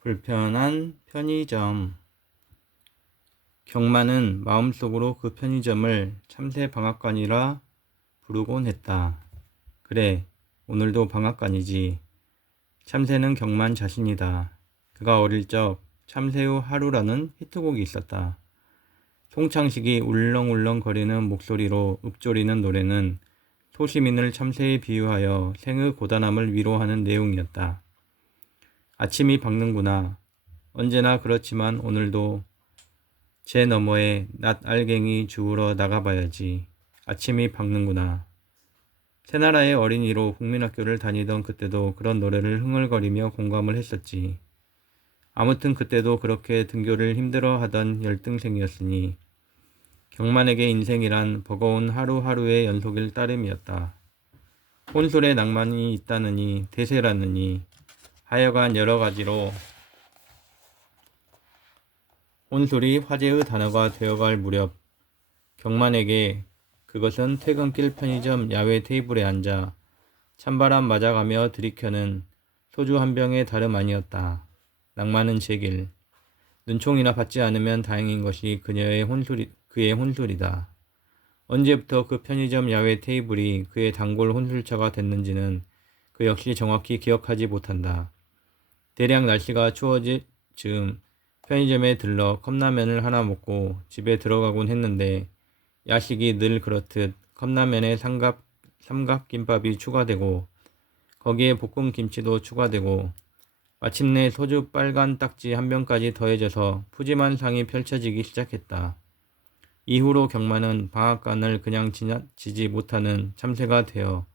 불편한 편의점. 경마는 마음속으로 그 편의점을 참새 방앗간이라 부르곤 했다. 그래, 오늘도 방앗간이지. 참새는 경만 자신이다. 그가 어릴 적 참새우 하루라는 히트곡이 있었다. 송창식이 울렁울렁거리는 목소리로 읊조리는 노래는 소시민을 참새에 비유하여 생의 고단함을 위로하는 내용이었다. 아침이 밝는구나. 언제나 그렇지만 오늘도 제 너머에 낫 알갱이 주우러 나가봐야지. 아침이 밝는구나. 새나라의 어린이로 국민학교를 다니던 그때도 그런 노래를 흥얼거리며 공감을 했었지. 아무튼 그때도 그렇게 등교를 힘들어하던 열등생이었으니 경만에게 인생이란 버거운 하루하루의 연속일 따름이었다. 혼술에 낭만이 있다느니 대세라느니 하여간 여러 가지로 혼술이 화제의 단어가 되어갈 무렵 경만에게 그것은 퇴근길 편의점 야외 테이블에 앉아 찬바람 맞아가며 들이켜는 소주 한 병의 다름 아니었다. 낭만은 제길. 눈총이나 받지 않으면 다행인 것이 그의 혼술이다. 언제부터 그 편의점 야외 테이블이 그의 단골 혼술처가 됐는지는 그 역시 정확히 기억하지 못한다. 대략 날씨가 추워질 즈음 편의점에 들러 컵라면을 하나 먹고 집에 들어가곤 했는데 야식이 늘 그렇듯 컵라면에 삼각김밥이 추가되고 거기에 볶은 김치도 추가되고 마침내 소주 빨간 딱지 한 병까지 더해져서 푸짐한 상이 펼쳐지기 시작했다. 이후로 경마는 방앗간을 그냥 지나치지 못하는 참새가 되어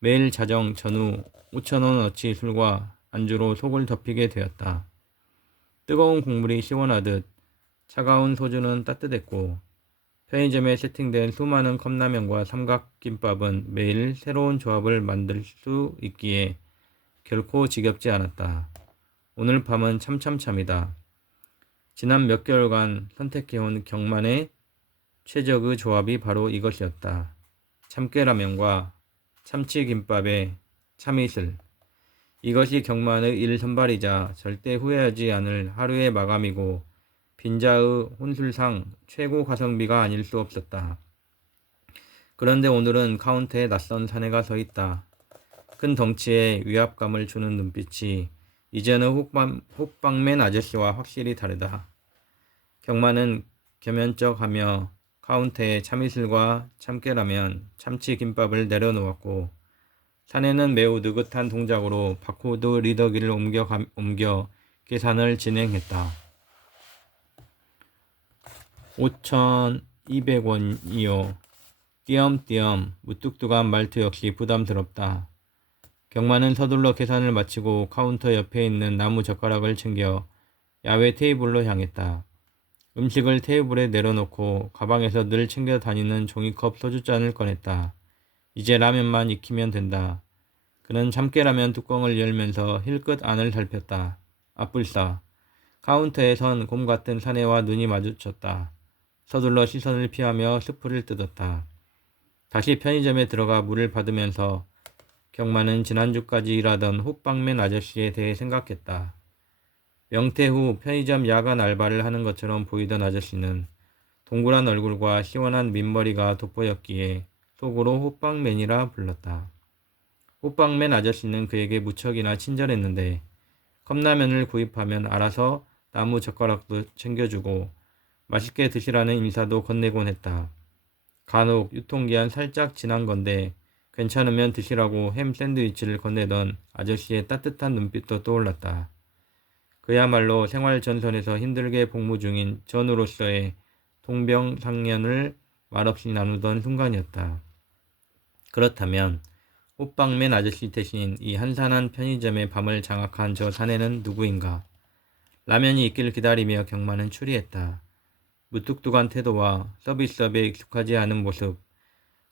매일 자정 전후 5,000원어치 술과 안주로 속을 덮이게 되었다. 뜨거운 국물이 시원하듯 차가운 소주는 따뜻했고 편의점에 세팅된 수많은 컵라면과 삼각김밥은 매일 새로운 조합을 만들 수 있기에 결코 지겹지 않았다. 오늘 밤은 참참참이다. 지난 몇 개월간 선택해온 경만의 최적의 조합이 바로 이것이었다. 참깨라면과 참치김밥의 참이슬. 이것이 경만의 일 선발이자 절대 후회하지 않을 하루의 마감이고 빈자의 혼술상 최고 가성비가 아닐 수 없었다. 그런데 오늘은 카운터에 낯선 사내가 서 있다. 큰 덩치에 위압감을 주는 눈빛이 이제는 호빵맨 아저씨와 확실히 다르다. 경마는 겸연쩍하며 카운터에 참이슬과 참깨라면, 참치김밥을 내려놓았고 사내는 매우 느긋한 동작으로 바코드 리더기를 옮겨 계산을 진행했다. 5,200원이요. 띄엄띄엄 무뚝뚝한 말투 역시 부담스럽다. 경마는 서둘러 계산을 마치고 카운터 옆에 있는 나무 젓가락을 챙겨 야외 테이블로 향했다. 음식을 테이블에 내려놓고 가방에서 늘 챙겨 다니는 종이컵 소주잔을 꺼냈다. 이제 라면만 익히면 된다. 그는 참깨라면 뚜껑을 열면서 힐끗 안을 살폈다. 아뿔싸. 카운터에 선 곰 같은 사내와 눈이 마주쳤다. 서둘러 시선을 피하며 스프를 뜯었다. 다시 편의점에 들어가 물을 받으면서 경마는 지난주까지 일하던 호빵맨 아저씨에 대해 생각했다. 명퇴 후 편의점 야간 알바를 하는 것처럼 보이던 아저씨는 동그란 얼굴과 시원한 민머리가 돋보였기에 속으로 호빵맨이라 불렀다. 호빵맨 아저씨는 그에게 무척이나 친절했는데 컵라면을 구입하면 알아서 나무 젓가락도 챙겨주고 맛있게 드시라는 인사도 건네곤 했다. 간혹 유통기한 살짝 지난 건데 괜찮으면 드시라고 햄 샌드위치를 건네던 아저씨의 따뜻한 눈빛도 떠올랐다. 그야말로 생활 전선에서 힘들게 복무 중인 전우로서의 동병상련을 말없이 나누던 순간이었다. 그렇다면 호빵맨 아저씨 대신 이 한산한 편의점의 밤을 장악한 저 사내는 누구인가? 라면이 있기를 기다리며 경마는 추리했다. 무뚝뚝한 태도와 서비스업에 익숙하지 않은 모습,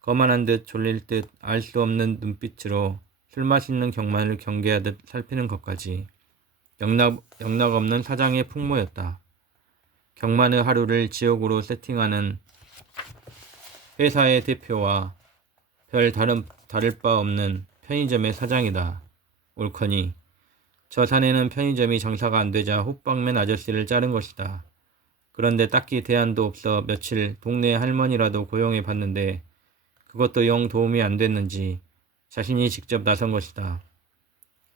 거만한 듯 졸릴 듯 알 수 없는 눈빛으로 술 마시는 경만을 경계하듯 살피는 것까지 영락 없는 사장의 풍모였다. 경만의 하루를 지옥으로 세팅하는 회사의 대표와 별 다를 바 없는 편의점의 사장이다. 옳거니 저 산에는 편의점이 장사가 안 되자 호빵맨 아저씨를 자른 것이다. 그런데 딱히 대안도 없어 며칠 동네 할머니라도 고용해 봤는데 그것도 영 도움이 안 됐는지 자신이 직접 나선 것이다.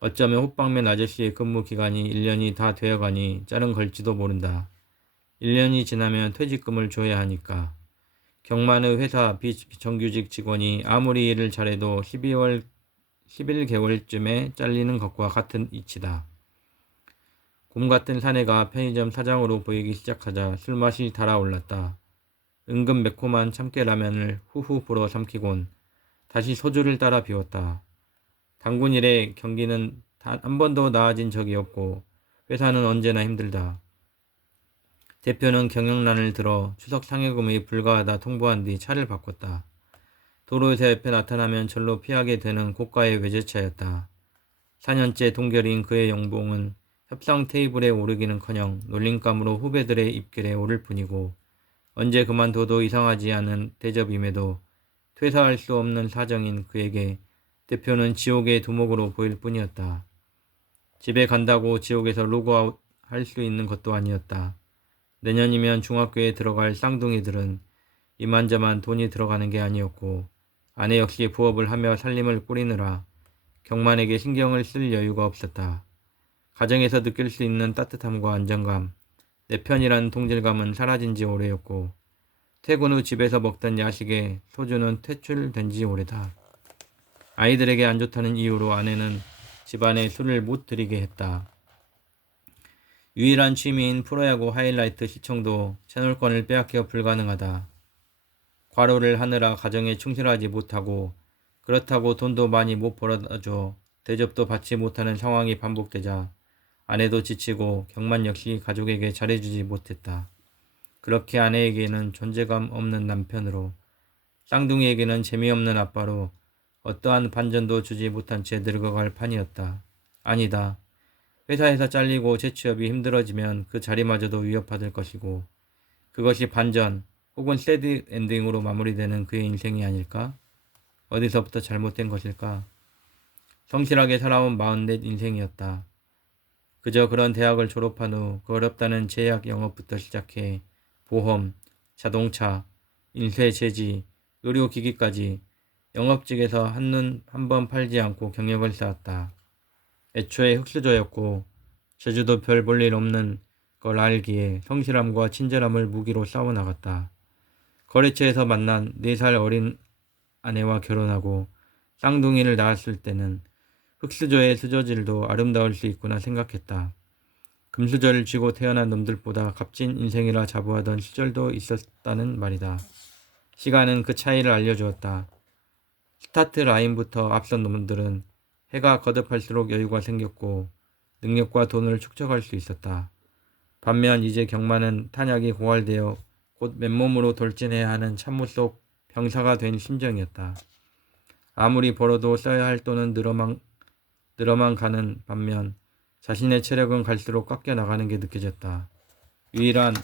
어쩌면 호빵맨 아저씨의 근무 기간이 1년이 다 되어가니 자른 걸지도 모른다. 1년이 지나면 퇴직금을 줘야 하니까. 경만의 회사 비정규직 직원이 아무리 일을 잘해도 11개월쯤에 잘리는 것과 같은 이치다. 곰 같은 사내가 편의점 사장으로 보이기 시작하자 술맛이 달아올랐다. 은근 매콤한 참깨라면을 후후 불어 삼키곤 다시 소주를 따라 비웠다. 단군 일의 경기는 단 한 번도 나아진 적이 없고 회사는 언제나 힘들다. 대표는 경영난을 들어 추석 상여금이 불가하다 통보한 뒤 차를 바꿨다. 도로에서 옆에 나타나면 절로 피하게 되는 고가의 외제차였다. 4년째 동결인 그의 연봉은 협상 테이블에 오르기는커녕 놀림감으로 후배들의 입결에 오를 뿐이고 언제 그만둬도 이상하지 않은 대접임에도 퇴사할 수 없는 사정인 그에게 대표는 지옥의 두목으로 보일 뿐이었다. 집에 간다고 지옥에서 로그아웃 할 수 있는 것도 아니었다. 내년이면 중학교에 들어갈 쌍둥이들은 이만저만 돈이 들어가는 게 아니었고 아내 역시 부업을 하며 살림을 꾸리느라 경만에게 신경을 쓸 여유가 없었다. 가정에서 느낄 수 있는 따뜻함과 안정감, 내 편이란 동질감은 사라진 지 오래였고 퇴근 후 집에서 먹던 야식에 소주는 퇴출된 지 오래다. 아이들에게 안 좋다는 이유로 아내는 집안에 술을 못 들이게 했다. 유일한 취미인 프로야구 하이라이트 시청도 채널권을 빼앗겨 불가능하다. 과로를 하느라 가정에 충실하지 못하고 그렇다고 돈도 많이 못 벌어다줘 대접도 받지 못하는 상황이 반복되자 아내도 지치고 경만 역시 가족에게 잘해주지 못했다. 그렇게 아내에게는 존재감 없는 남편으로 쌍둥이에게는 재미없는 아빠로 어떠한 반전도 주지 못한 채 늙어갈 판이었다. 아니다. 회사에서 잘리고 재취업이 힘들어지면 그 자리마저도 위협받을 것이고 그것이 반전 혹은 새드 엔딩으로 마무리되는 그의 인생이 아닐까? 어디서부터 잘못된 것일까? 성실하게 살아온 44 인생이었다. 그저 그런 대학을 졸업한 후 그 어렵다는 제약 영업부터 시작해 보험, 자동차, 인쇄 제지, 의료기기까지 영업직에서 한눈 한 번 팔지 않고 경력을 쌓았다. 애초에 흙수저였고 제주도 별 볼 일 없는 걸 알기에 성실함과 친절함을 무기로 싸워나갔다. 거래처에서 만난 4살 어린 아내와 결혼하고 쌍둥이를 낳았을 때는 흙수저의 수저질도 아름다울 수 있구나 생각했다. 금수저를 쥐고 태어난 놈들보다 값진 인생이라 자부하던 시절도 있었다는 말이다. 시간은 그 차이를 알려주었다. 스타트 라인부터 앞선 놈들은 해가 거듭할수록 여유가 생겼고 능력과 돈을 축적할 수 있었다. 반면 이제 경마는 탄약이 고갈되어 곧 맨몸으로 돌진해야 하는 참무 속 병사가 된 심정이었다. 아무리 벌어도 써야 할 돈은 늘어만 가는 반면 자신의 체력은 갈수록 깎여 나가는 게 느껴졌다. 유일한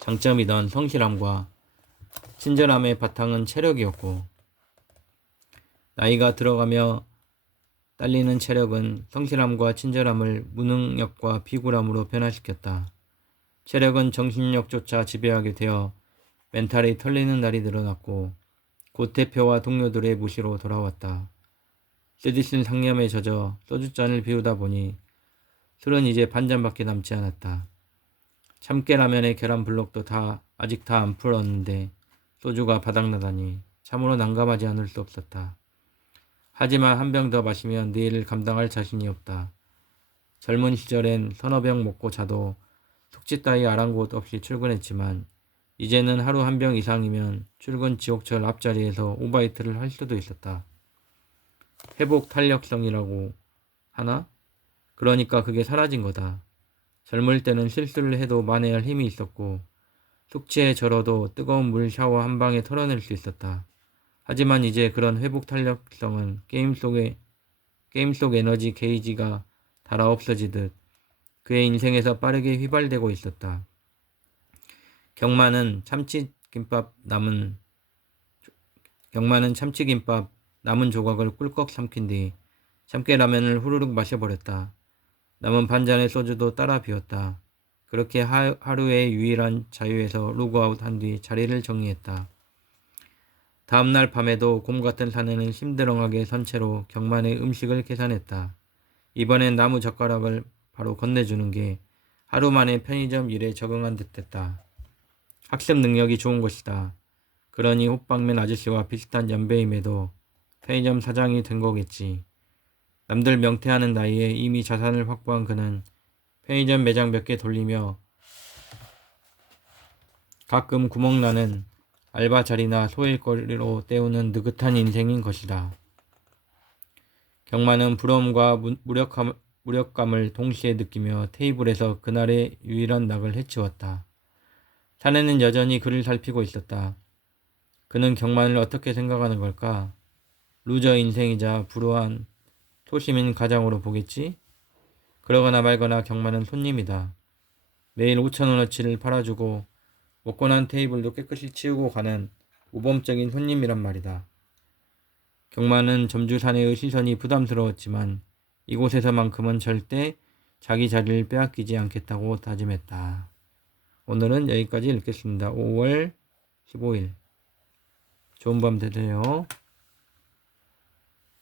장점이던 성실함과 친절함의 바탕은 체력이었고 나이가 들어가며 딸리는 체력은 성실함과 친절함을 무능력과 비굴함으로 변화시켰다. 체력은 정신력조차 지배하게 되어 멘탈이 털리는 날이 늘어났고 곧 대표와 동료들의 무시로 돌아왔다. 쓰디쓴 상념에 젖어 소주잔을 비우다 보니 술은 이제 반잔밖에 남지 않았다. 참깨라면에 계란 블록도 아직 다 안 풀었는데 소주가 바닥나다니 참으로 난감하지 않을 수 없었다. 하지만 한 병 더 마시면 내일을 감당할 자신이 없다. 젊은 시절엔 서너 병 먹고 자도 숙취 따위 아랑곳 없이 출근했지만 이제는 하루 한 병 이상이면 출근 지옥철 앞자리에서 오바이트를 할 수도 있었다. 회복 탄력성이라고 하나? 그러니까 그게 사라진 거다. 젊을 때는 실수를 해도 만회할 힘이 있었고 숙취에 절어도 뜨거운 물 샤워 한 방에 털어낼 수 있었다. 하지만 이제 그런 회복 탄력성은 게임 속 에너지 게이지가 닳아 없어지듯 그의 인생에서 빠르게 휘발되고 있었다. 경마는 참치김밥 남은 조각을 꿀꺽 삼킨 뒤 참깨라면을 후루룩 마셔버렸다. 남은 반잔의 소주도 따라 비웠다. 그렇게 하루의 유일한 자유에서 로그아웃 한 뒤 자리를 정리했다. 다음날 밤에도 곰 같은 사내는 심드렁하게 선 채로 경만의 음식을 계산했다. 이번엔 나무 젓가락을 바로 건네주는 게 하루 만에 편의점 일에 적응한 듯했다. 학습 능력이 좋은 것이다. 그러니 호빵맨 아저씨와 비슷한 연배임에도 편의점 사장이 된 거겠지. 남들 명퇴하는 나이에 이미 자산을 확보한 그는 편의점 매장 몇 개 돌리며 가끔 구멍나는 알바 자리나 소일거리로 때우는 느긋한 인생인 것이다. 경마는 부러움과 무력감을 동시에 느끼며 테이블에서 그날의 유일한 낙을 해치웠다. 사내는 여전히 그를 살피고 있었다. 그는 경만을 어떻게 생각하는 걸까? 루저 인생이자 불우한 토시민 가장으로 보겠지? 그러거나 말거나 경마는 손님이다. 매일 5,000원어치를 팔아주고 먹고 난 테이블도 깨끗이 치우고 가는 모범적인 손님이란 말이다. 경마는 점주 사내의 시선이 부담스러웠지만 이곳에서만큼은 절대 자기 자리를 빼앗기지 않겠다고 다짐했다. 오늘은 여기까지 읽겠습니다. 5월 15일. 좋은 밤 되세요.